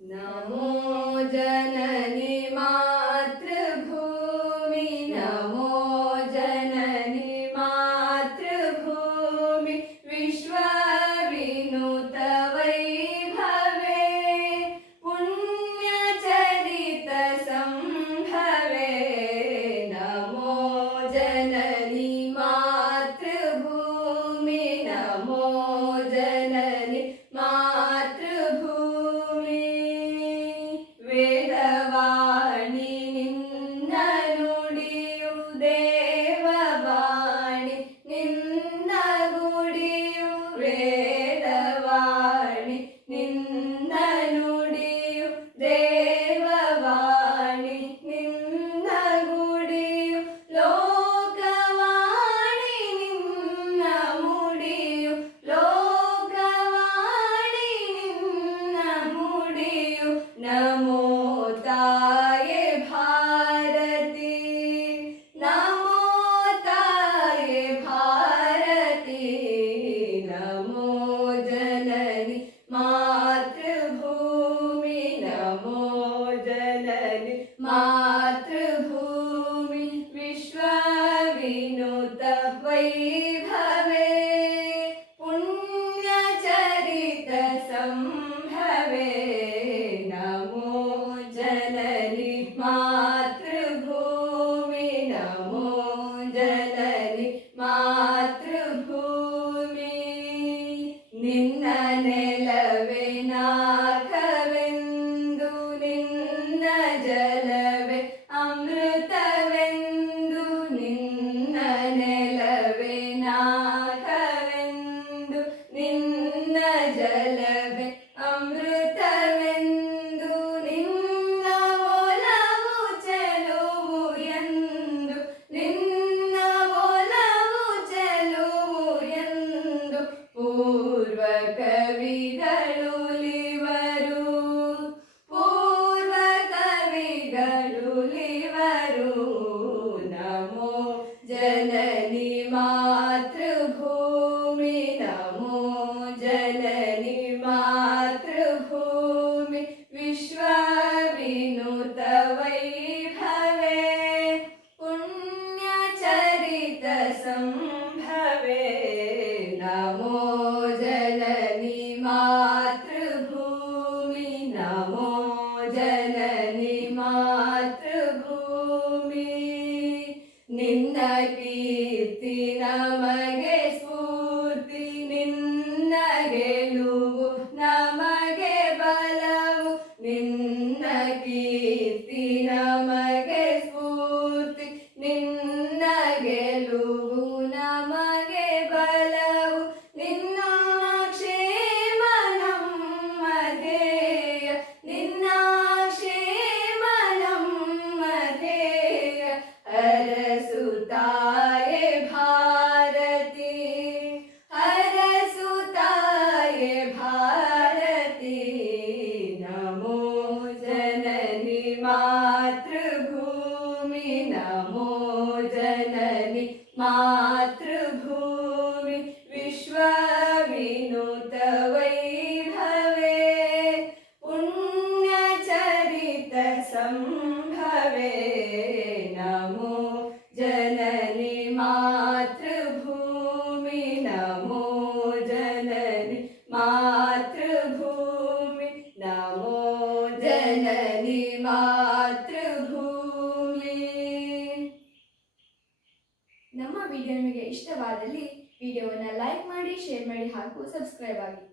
नमो जननि मा सम्भवे नमो जननि मातृभूमि नमो जननि मातृभूमि। निन्न um, সম্ভাবে নাম मातृभूमि ನಮೋ जननी ಮಾತೃಭೂಮಿ. ನಮ್ಮ ವಿಡಿಯೋ ನಿಮಗೆ ಇಷ್ಟವಾದಲ್ಲಿ ವಿಡಿಯೋವನ್ನು ಲೈಕ್ ಮಾಡಿ ಶೇರ್ ಮಾಡಿ ಹಾಗೂ ಸಬ್ಸ್ಕ್ರೈಬ್ ಆಗಿ.